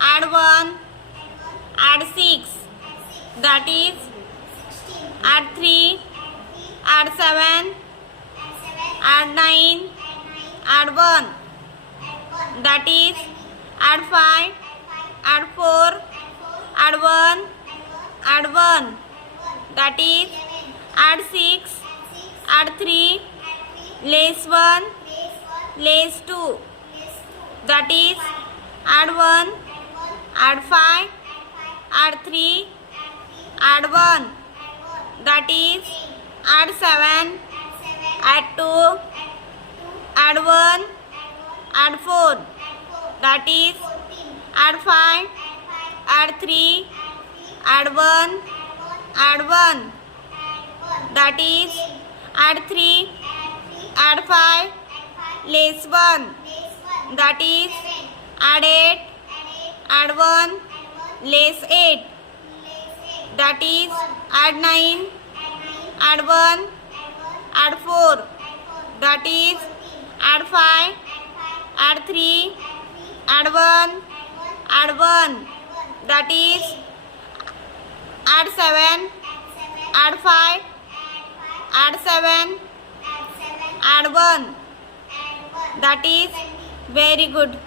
add 1, add 6, that is add 3, add 7, add 9, add 1, that is add 5, add 4, add 1, add 1, that is add 6, add 3, less 1, less 2, that is add 1, add 5, add 3, add 1, that is add 7, add 2, add 1, add 4, that is add 5, add 3, add 1, add 1, that is add 3, add 5, less 1, that is add 8, add 1, less 8, that is add 9, add 1, add 4, that is add 5, add 3, add 1, add 1, that is add 7, add 5, add 7, add 1, that is very good.